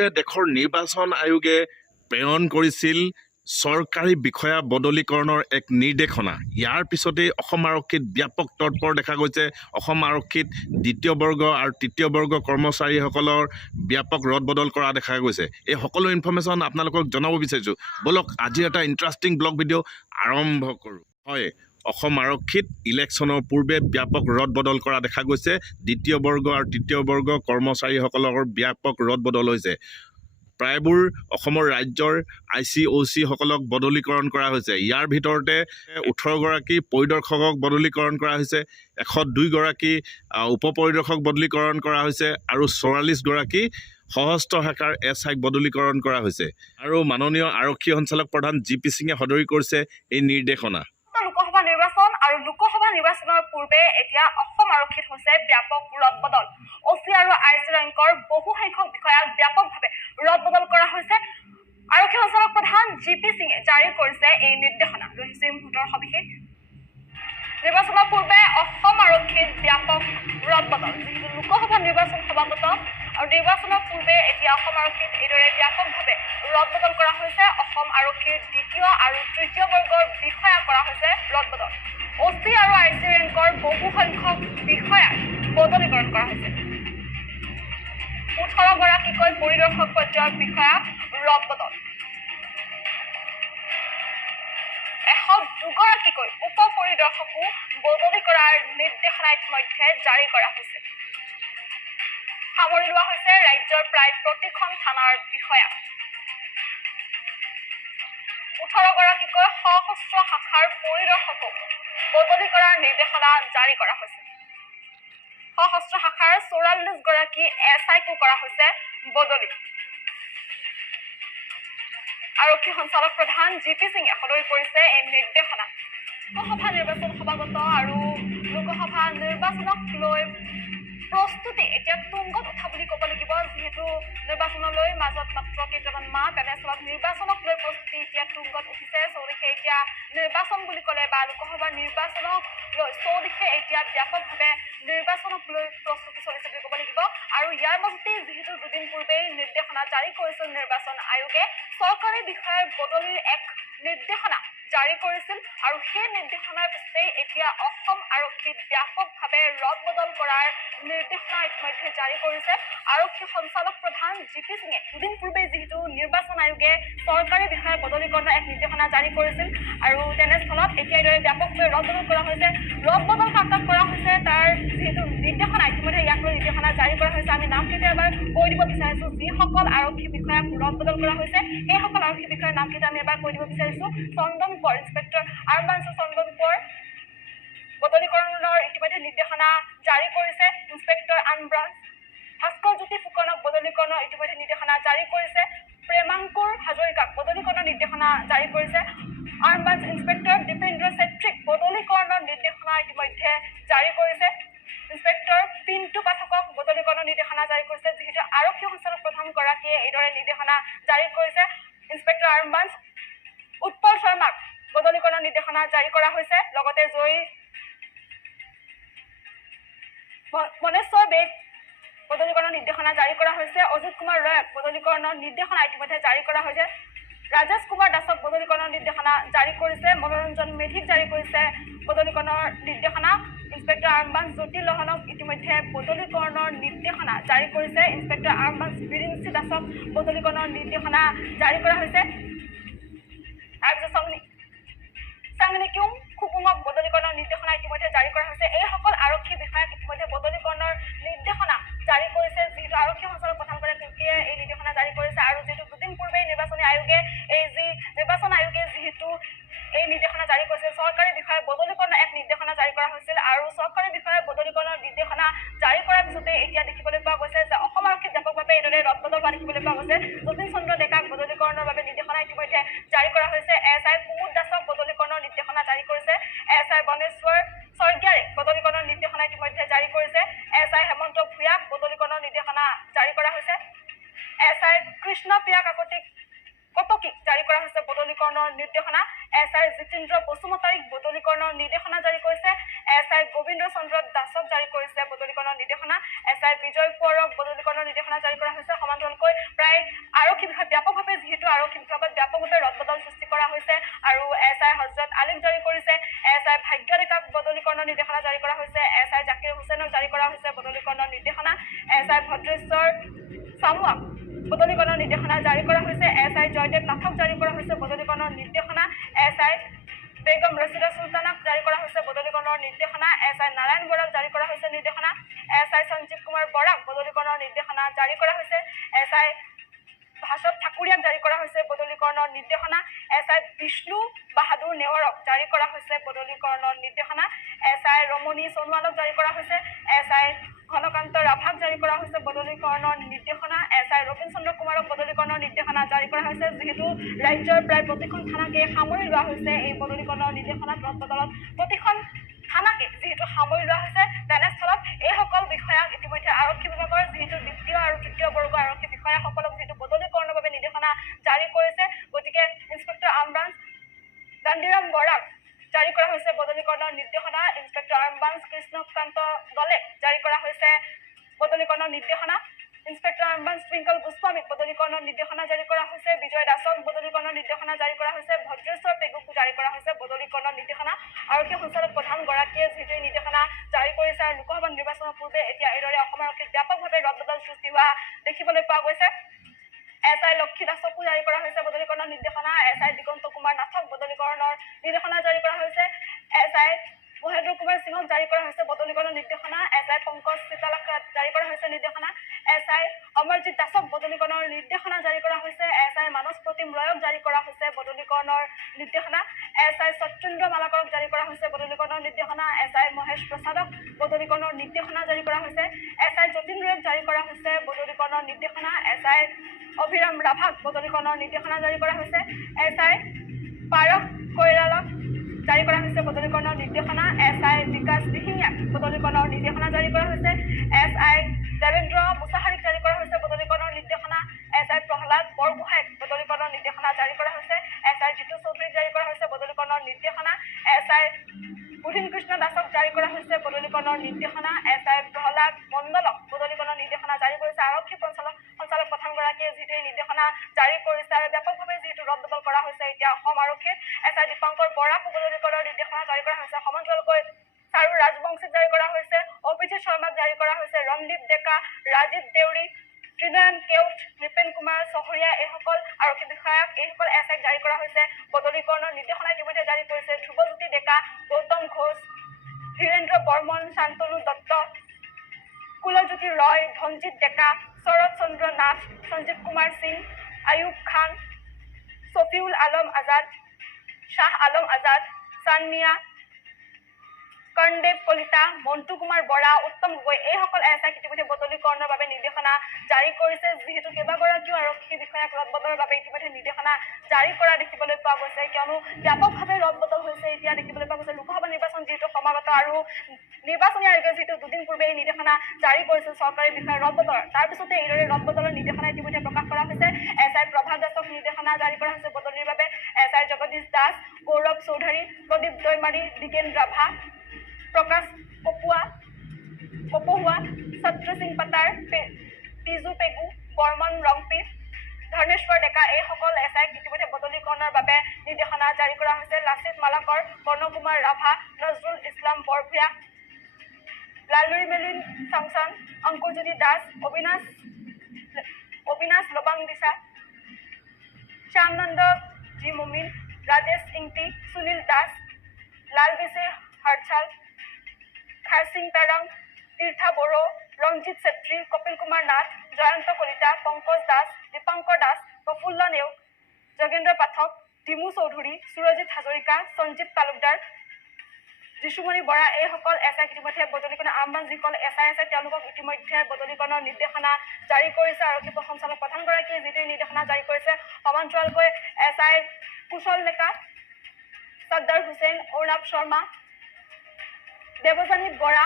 পূৰ্বে দেশৰ নিৰ্বাচন আয়োগে প্ৰেৰণ কৰিছিল চৰকাৰী বিষয়া বদলীকৰণৰ এক নিৰ্দেশনা। ইয়াৰ পিছতেই অসম আৰক্ষীত ব্যাপক তৎপৰ দেখা গৈছে। অসম আৰক্ষীত দ্বিতীয় বৰ্গ আৰু তৃতীয় বৰ্গ কৰ্মচাৰীসকলৰ ব্যাপক ৰদবদল কৰা দেখা গৈছে। এই সকলো ইনফৰ্মেশ্যন আপোনালোকক জনাব বিচাৰিছোঁ। বলক আজি এটা ইণ্টাৰেষ্টিং ব্লগ ভিডিঅ' আৰম্ভ কৰোঁ। হয়, অসম আৰক্ষীত ইলেকশ্যনৰ পূৰ্বে ব্যাপক ৰদবদল কৰা দেখা গৈছে। দ্বিতীয় বৰ্গ আৰু তৃতীয় বৰ্গ কৰ্মচাৰীসকলৰ ব্যাপক ৰদবদল হৈছে। প্ৰায়বোৰ অসমৰ ৰাজ্যৰ ICOC সকলক বদলীকৰণ কৰা হৈছে। ইয়াৰ ভিতৰতে 18 গৰাকী পৰিদৰ্শকক বদলীকৰণ কৰা হৈছে, 102 গৰাকী উপ পৰিদৰ্শক বদলীকৰণ কৰা হৈছে আৰু 44 গৰাকী সশস্ত্ৰ শাখাৰ SIক বদলীকৰণ কৰা হৈছে। আৰু মাননীয় আৰক্ষী সঞ্চালক প্ৰধান GP সিঙে সদৰি কৰিছে এই নিৰ্দেশনা। লোকসভা নিৰ্বাচন আৰু লোকসভা নিৰ্বাচনৰ পূৰ্বে এতিয়া অসম আৰক্ষীত হৈছে ব্যাপক ৰদবদল। OC আৰু IC ৰেংকৰ বহু সংখ্যক বিষয়াক ব্যাপকভাৱে ৰদবদল কৰা হৈছে। আৰক্ষী সঞ্চালক প্ৰধান GP সিঙে জাৰি কৰিছে এই নিৰ্দেশনা। মুহূৰ্তৰ সবিশেষ। নিৰ্বাচনৰ পূৰ্বে অসম আৰক্ষীত ব্যাপক ৰদবদল। যিহেতু লোকসভা নিৰ্বাচন সমাগত আৰু নিৰ্বাচনৰ পূৰ্বে এতিয়া অসম আৰক্ষীত এইদৰে ব্যাপকভাৱে ৰদবদল কৰা হৈছে। অসম আৰক্ষীৰ দ্বিতীয় আৰু তৃতীয় বৰ্গৰ বিষয়া কৰা হৈছে ৰদবদল। OC আৰু IC ৰেংকৰ বহু সংখ্যক বিষয়াক বদলীকৰণ কৰা হৈছে। 18 গৰাকীকৈ পৰিদৰ্শক পৰ্যায়ৰ বিষয়াক ৰদবদল। 102 গৰাকীকৈ উপ পৰিদৰ্শকো বদলি কৰাৰ নিৰ্দেশনা ইতিমধ্যে জাৰি কৰা হৈছে। সামৰি লোৱা হৈছে ৰাজ্যৰ প্ৰায় প্ৰতিখন থানাৰ বিষয়া। 18 গৰাকীকৈ সশস্ত্ৰ শাখাৰ পৰিদৰ্শকক বদলি কৰাৰ নিৰ্দেশনা জাৰি কৰা হৈছে। সশস্ত্ৰ শাখাৰ 44 গৰাকী SIকো কৰা হৈছে বদলি। আৰক্ষী সঞ্চালক প্ৰধান GP সিঙে সদৰি কৰিছে এই নিৰ্দেশনা। লোকসভা নিৰ্বাচন সমাগত আৰু লোকসভা নিৰ্বাচনক লৈ প্ৰস্তুতি এতিয়া তুংগত উঠা বুলি ক'ব লাগিব। যিহেতু নিৰ্বাচনলৈ মাজত মাত্ৰ কেইটামান মাহ, তেনেস্থলত নিৰ্বাচনক লৈ প্ৰস্তুতি এতিয়া তুংগত উঠিছে। চৌদিশে এতিয়া নিৰ্বাচন বুলি ক'লে বা লোকসভা নিৰ্বাচনক লৈ চৌদিশে এতিয়া ব্যাপকভাৱে নিৰ্বাচনক লৈ প্ৰস্তুতি চলিছে বুলি ক'ব লাগিব। আৰু ইয়াৰ মাজতে যিহেতু দুদিন পূৰ্বেই নিৰ্দেশনা জাৰি কৰিছিল নিৰ্বাচন আয়োগে, চৰকাৰী বিষয়াৰ বদলিৰ এক নিৰ্দেশনা জাৰি কৰিছিল। আৰু সেই নিৰ্দেশনাৰ পিছতেই এতিয়া অসম আৰক্ষীত ব্যাপকভাৱে ৰদবদল কৰাৰ নিৰ্দেশনা ইতিমধ্যে জাৰি কৰিছে আৰক্ষী সঞ্চালক প্ৰধান GP সিঙে। দুদিন পূৰ্বে যিহেতু নিৰ্বাচন আয়োগে চৰকাৰী বিষয়া বদলীকৰণৰ এক নিৰ্দেশনা জাৰি কৰিছিল আৰু তেনেস্থলত এতিয়া এইদৰে ব্যাপকভাৱে ৰদবদল কৰা হৈছে। ৰদবদল কাক কৰা হৈছে তাৰ যিহেতু নিৰ্দেশনা ইতিমধ্যে ইয়াক লৈ নিৰ্দেশনা জাৰি কৰা হৈছে। আমি নামকেইটা এবাৰ কৈ দিব বিচাৰিছোঁ। যিসকল আৰক্ষী বিষয়াক ৰদবদল কৰা হৈছে সেইসকল আৰক্ষী বিষয়াৰ নামকেইটা আমি এবাৰ কৈ দিব বিচাৰিছোঁ। চন্দন কোঁৱৰ, ইন্সপেক্টৰ আৰমানছু চন্দন কোঁৱৰ বদলীকৰণৰ ইতিমধ্যে নিৰ্দেশনা জাৰি কৰিছে। ইন্সপেক্টৰ আনব্ৰাঞ্চ ভাস্কৰ জ্যোতি ফুকনক বদলীকৰণৰ ইতিমধ্যে নিৰ্দেশনা জাৰি কৰিছে। প্ৰেমাংকুৰ হাজৰিকাক বদলীকৰণৰ নিৰ্দেশনা জাৰি কৰিছে। আৰ্মব্ৰাঞ্চ ইন্সপেক্টৰ দীপেন্দ্ৰ চেত্ৰীক বদলীকৰণৰ নিৰ্দেশনা ইতিমধ্যে জাৰি কৰিছে। ইন্সপেক্টৰ পিণ্টু পাঠকক বদলীকৰণৰ নিৰ্দেশনা জাৰি কৰিছে। যিহেতু আৰক্ষী সঞ্চালক প্ৰধানগৰাকীয়ে এইদৰে নিৰ্দেশনা জাৰি কৰিছে। ইন্সপেক্টৰ আৰ্মব্ৰাঞ্চ উৎপল শৰ্মাক বদলীকৰণৰ নিৰ্দেশনা জাৰি কৰা হৈছে। লগতে মনেশ্বৰ বেগ বদলীকৰণৰ নিৰ্দেশনা জাৰি কৰা হৈছে। অজিত কুমাৰ ৰয়ক বদলীকৰণৰ নিৰ্দেশনা ইতিমধ্যে জাৰি কৰা হৈছে। ৰাজেশ কুমাৰ দাসক বদলীকৰণৰ নিৰ্দেশনা জাৰি কৰিছে। মনোৰঞ্জন মেধিক জাৰি কৰিছে বদলীকৰণৰ নিৰ্দেশনা। ইন্সপেক্টৰ আৰ্মব্ৰাঞ্চ জ্যোতি লোহনক ইতিমধ্যে বদলীকৰণৰ নিৰ্দেশনা জাৰি কৰিছে। ইন্সপেক্টৰ আৰ্মব্ৰাঞ্চ বিৰিঞ্চি দাসক বদলীকৰণৰ নিৰ্দেশনা জাৰি কৰা হৈছে। চাংনি কিউং খুপুঙক বদলীকৰণৰ নিৰ্দেশনা ইতিমধ্যে জাৰি কৰা হৈছে। এইসকল আৰক্ষী বিষয়াক ইতিমধ্যে বদলীকৰণৰ নিৰ্দেশনা জাৰি কৰিছে। যিহেতু আৰক্ষী সঞ্চালক প্ৰধানগৰাকীয়ে এই নিৰ্দেশনা জাৰি কৰিছে আৰু যিহেতু দুদিন পূৰ্বে নিৰ্বাচন আয়োগে যিহেতু এই নিৰ্দেশনা জাৰি কৰিছিল, চৰকাৰী বিষয়াৰ বদলীকৰণৰ এক নিৰ্দেশনা জাৰি কৰা হৈছিল আৰু চৰকাৰী বিষয়াৰ বদলীকৰণৰ নিৰ্দেশনা জাৰি কৰাৰ পিছতে এতিয়া দেখিবলৈ পোৱা গৈছে যে অসম আৰক্ষীত ব্যাপকভাৱে এইদৰে ৰদবদল হোৱা দেখিবলৈ পোৱা গৈছে। যতীন চন্দ্ৰ ডেকাক বদলীকৰণৰ বাবে নিৰ্দেশনা ইতিমধ্যে জাৰি কৰা হৈছে। SI কুমুদ দাসক বদলীকৰণৰ নিৰ্দেশনা জাৰি কৰিছে। SI বনেশ্বৰ স্বৰ্গীয়াৰীক বদলীকৰণৰ নিৰ্দেশনা ইতিমধ্যে জাৰি কৰিছে। SI হেমন্ত ভূঞাক বদলীকৰণৰ নিৰ্দেশনা জাৰি কৰা হৈছে। SI কৃষ্ণ প্ৰিয়া কাকতিক কটকীক জাৰি কৰা হৈছে বদলীকৰণৰ নিৰ্দেশনা SI জিতেন্দ্ৰ বসুমতাৰীক বদলীকৰণৰ নিৰ্দেশনা জাৰি কৰিছে SI গোবিন্দ চন্দ্ৰ দাসক জাৰি কৰিছে বদলীকৰণৰ নিৰ্দেশনা SI বিজয় কোঁৱৰক বদলীকৰণৰ নিৰ্দেশনা জাৰি কৰা হৈছে সমান্তৰালকৈ প্ৰায় আৰক্ষী বিষয়া ব্যাপকভাৱে যিহেতু আৰক্ষী বিভাগত ব্যাপকভাৱে ৰদবদল সৃষ্টি কৰা হৈছে আৰু SI হজৰত আলীক জাৰি কৰিছে SI ভাগ্য ডেকাক বদলীকৰণৰ নিৰ্দেশনা জাৰি কৰা হৈছে SI জাকিৰ হুছেইনক জাৰি কৰা হৈছে বদলীকৰণৰ নিৰ্দেশনা SI ভদ্ৰেশ্বৰ চামুৱাক বদলীকৰণৰ নিৰ্দেশনা জাৰি কৰা হৈছে SI জয়দেৱ নাথক জাৰি কৰা হৈছে বদলীকৰণৰ নিৰ্দেশনা SI বেগম ৰছিদা চুলতানক জাৰি কৰা হৈছে বদলীকৰণৰ নিৰ্দেশনা SI নাৰায়ণ বৰাক জাৰি কৰা হৈছে নিৰ্দেশনা SI সঞ্জীৱ কুমাৰ বৰাক বদলীকৰণৰ নিৰ্দেশনা জাৰি কৰা হৈছে SI ভাষত ঠাকুৰীয়াক জাৰি কৰা হৈছে বদলীকৰণৰ নিৰ্দেশনা SI বিষ্ণু বাহাদুৰ নেৱাৰক জাৰি কৰা হৈছে বদলীকৰণৰ নিৰ্দেশনা SI ৰমণী সোণোৱালক জাৰি কৰা হৈছে SI ঘনকান্ত ৰাভাক জাৰি কৰা হৈছে বদলীকৰণৰ নিৰ্দেশনা SI ৰবীন চন্দ্ৰ কুমাৰক বদলীকৰণৰ নিৰ্দেশনা জাৰি কৰা হৈছে যিহেতু ৰাজ্যৰ প্ৰায় প্ৰতিখন থানাকে সামৰি লোৱা হৈছে এই বদলীকৰণৰ নিৰ্দেশনাত ৰদবদলত প্ৰতিখন থানাকে যিহেতু সামৰি লোৱা হৈছে তেনেস্থলত এইসকল বিষয়াক ইতিমধ্যে আৰক্ষী বিভাগৰ যিহেতু দ্বিতীয় আৰু তৃতীয় বৰ্গৰ আৰক্ষী বিষয়াসকলক যিহেতু বদলীকৰণৰ বাবে নিৰ্দেশনা জাৰি কৰিছে গতিকে ইন্সপেক্টৰ আমব্ৰাঞ্চ গান্ধীৰাম বৰাক জাৰি কৰা হৈছে বদলীকৰণৰ নিৰ্দেশনা ইন্সপেক্টৰ আমব্ৰাঞ্চ কৃষ্ণকান্ত দলেক জাৰি কৰা হৈছে বদলীকৰণৰ নিৰ্দেশনা ইন্সপেক্টৰ আমব্ৰাঞ্চ টুইংকল গোস্বামীক বদলীকৰণৰ নিৰ্দেশনা জাৰি কৰা হৈছে বিজয় দাসক বদলীকৰণৰ নিৰ্দেশনা জাৰি কৰা হৈছে ভদ্ৰেশ্বৰ পেগুক জাৰি কৰা হৈছে বদলীকৰণৰ নিৰ্দেশনা আৰক্ষী সঞ্চালক প্ৰধানগৰাকীয়ে যিটো নিৰ্দেশনা জাৰি কৰিছে আৰু লোকসভা নিৰ্বাচনৰ পূৰ্বে এতিয়া এইদৰে অসম আৰক্ষীত ব্যাপকভাৱে ৰদবদল সৃষ্টি হোৱা দেখিবলৈ পোৱা গৈছে SI লক্ষী দাসকো জাৰি কৰা হৈছে বদলীকৰণৰ নিৰ্দেশনা SI দিগন্ত কুমাৰ নাথক বদলীকৰণৰ নিৰ্দেশনা জাৰি কৰা হৈছে SI মহেন্দ্ৰ কুমাৰ সিঙক জাৰি কৰা হৈছে বদলীকৰণৰ নিৰ্দেশনা SI পংকজ চিতালক জাৰি কৰা হৈছে নিৰ্দেশনা SI অমৰজিৎ দাসক বদলীকৰণৰ নিৰ্দেশনা জাৰি কৰা হৈছে SI মানস প্ৰতিম ৰয়ক জাৰি কৰা হৈছে বদলীকৰণৰ নিৰ্দেশনা SI সত্যেন্দ্ৰ মালাকৰক জাৰি কৰা হৈছে বদলীকৰণৰ নিৰ্দেশনা SI মহেশ প্ৰসাদক বদলীকৰণৰ নিৰ্দেশনা জাৰি কৰা হৈছে SI যতীন ৰয়ক জাৰি কৰা হৈছে বদলীকৰণৰ নিৰ্দেশনা SI অভিৰাম ৰাভাক বদলীকৰণৰ নিৰ্দেশনা জাৰি কৰা হৈছে SI পাৰক কৈৰালক জাৰি কৰা হৈছে বদলীকৰণৰ নিৰ্দেশনা SI বিকাশ দিহিঙীয়াক বদলীকৰণৰ নিৰ্দেশনা জাৰি কৰা হৈছে SI দেৱেন্দ্ৰ মুছাহাৰীক জাৰি কৰা হৈছে বদলীকৰণৰ নিৰ্দেশনা SI প্ৰহ্লাদ বৰগোহাঁইক বদলীকৰণৰ নিৰ্দেশনা জাৰি কৰা হৈছে SI জিতু চৌধুৰীক জাৰি কৰা হৈছে বদলীকৰণৰ নিৰ্দেশনা SI বুধিন কৃষ্ণ দাসক জাৰি কৰা হৈছে বদলীকৰণৰ নিৰ্দেশনা SI প্ৰহ্লাদ মণ্ডলক বদলীকৰণৰ নিৰ্দেশনা জাৰি কৰিছে আৰক্ষী সঞ্চালক প্ৰধানগৰাকীয়ে যিটো নিৰ্দেশনা জাৰি কৰিছে আৰু ব্যাপকভাৱে যিহেতু ৰদবদল কৰা হৈছে এতিয়া অসম আৰক্ষীত SI দীপাংকৰ বৰাক বদলীকৰণৰ নিৰ্দেশনা জাৰি কৰা হৈছে সমান্তৰালকৈ চাৰু ৰাজবংশীক জাৰি কৰা হৈছে অভিজিৎ শৰ্মাক জাৰি কৰা হৈছে ৰণদীপ ডেকা ৰাজীৱ দেউৰী ত্ৰিনয়ন কেওট নৃপেন কুমাৰ চহৰীয়া এইসকল আৰক্ষী বিষয়াক এইসকল SI জাৰি কৰা হৈছে বদলীকৰণৰ নিৰ্দেশনা ইতিমধ্যে জাৰি কৰিছে ধ্ৰুৱজ্যোতি ডেকা গৌতম ঘোষ ধীৰেন্দ্ৰ বৰ্মন শান্তনু দত্ত কুলজ্যোতি ৰয় ধনজিৎ ডেকা শৰৎ চন্দ্ৰ নাথ সঞ্জীৱ কুমাৰ সিং আয়ুব খান ছফিউল আলম আজাদ শ্বাহ আলম আজাদ চানমিয়া কৰ্ণদেৱ কলিতা মন্টু কুমাৰ বৰা উত্তম গগৈ এইসকল SI ইতিমধ্যে বদলীকৰণৰ বাবে নিৰ্দেশনা জাৰি কৰিছে যিহেতু কেইবাগৰাকীও আৰক্ষী বিষয়াক ৰদবদলৰ বাবে ইতিমধ্যে নিৰ্দেশনা জাৰি কৰা দেখিবলৈ পোৱা গৈছে কিয়নো ব্যাপকভাৱে ৰদবদল হৈছে এতিয়া দেখিবলৈ পোৱা গৈছে লোকসভা নিৰ্বাচন যিহেতু সমাগত আৰু নিৰ্বাচনী আয়োগে যিটো দুদিন পূৰ্বে এই নিৰ্দেশনা জাৰি কৰিছিল চৰকাৰী বিষয়াৰ ৰদবদলৰ তাৰপিছতে এইদৰে ৰদবদলৰ নিৰ্দেশনা ইতিমধ্যে প্ৰকাশ কৰা হৈছে SI প্ৰভাত দাসক নিৰ্দেশনা জাৰি কৰা হৈছে বদলিৰ বাবে SI জগদীশ দাস গৌৰৱ চৌধুৰী প্ৰদীপ দৈমাৰী দিগেন ৰাভা প্ৰকাশ কপহুৱা সত্ৰ সিং পাটাৰ পিজু পেগু বৰ্মন ৰংপি ধৰ্মেশ্বৰ ডেকা এইসকল SI ইতিমধ্যে বদলীকৰণৰ বাবে নিৰ্দেশনা জাৰি কৰা হৈছে লাচিত মালাকৰ কৰ্ণকুমাৰ ৰাভা নজৰুল ইছলাম বৰভূঞা লালুৰি মেলিন চাংচন অংকুৰজ্যোতি দাস অবিনাশ লবাং দিছা শ্যামনন্দ জি মুমিন ৰাজেশ ইংতি সুনীল দাস লাল বিছে হৰছাল খাৰসিং তাৰাং তীৰ্থা বড়ো ৰঞ্জিত ছেত্ৰী কপিল কুমাৰ নাথ জয়ন্ত কলিতা পংকজ দাস দীপাংকৰ দাস প্ৰফুল্ল নেওগ যোগেন্দ্ৰ পাঠক ডিমু চৌধুৰী সুৰজিৎ হাজৰিকা সঞ্জীৱ তালুকদাৰ যিশুমণি বৰা এইসকল SI ইতিমধ্যে বদলীকৰণৰ আহ্বান যিসকল SI আছে তেওঁলোকক ইতিমধ্যে বদলীকৰণৰ নিৰ্দেশনা জাৰি কৰিছে আৰক্ষী সঞ্চালক প্ৰধানগৰাকীয়ে যিটো নিৰ্দেশনা জাৰি কৰিছে সমান্তৰালকৈ SI কুশল ডেকা সৰ্দাৰ হুছেইন অৰ্ণৱ শৰ্মা দেৱজানী বৰা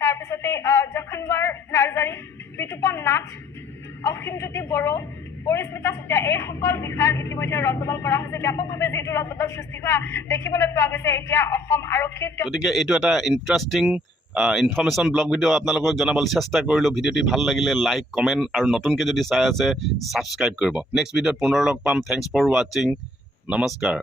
তাৰপিছতে জখনৱাৰ নাৰ্জাৰী বিতুপন নাথ অসীমজ্যোতি বড়ো পৰিস্মিতা চুতীয়া এইসকল যিসকল বিষয়াক ইতিমধ্যে ৰদবদল কৰা হৈছে ব্যাপকভাৱে যিহেতু ৰদবদল সৃষ্টি হোৱা দেখিবলৈ পোৱা গৈছে এতিয়া অসম আৰক্ষীত গতিকে এইটো এটা ইণ্টাৰেষ্টিং ইনফৰ্মেশ্যন ব্লগ ভিডিঅ' আপোনালোকক জনাবলৈ চেষ্টা কৰিলোঁ ভিডিঅ'টি ভাল লাগিলে লাইক কমেণ্ট আৰু নতুনকৈ যদি চাই আছে ছাবস্ক্ৰাইব কৰিব নেক্সট ভিডিঅ'ত পুনৰ লগ পাম থেংকছ ফৰ ৱাচিং নমস্কাৰ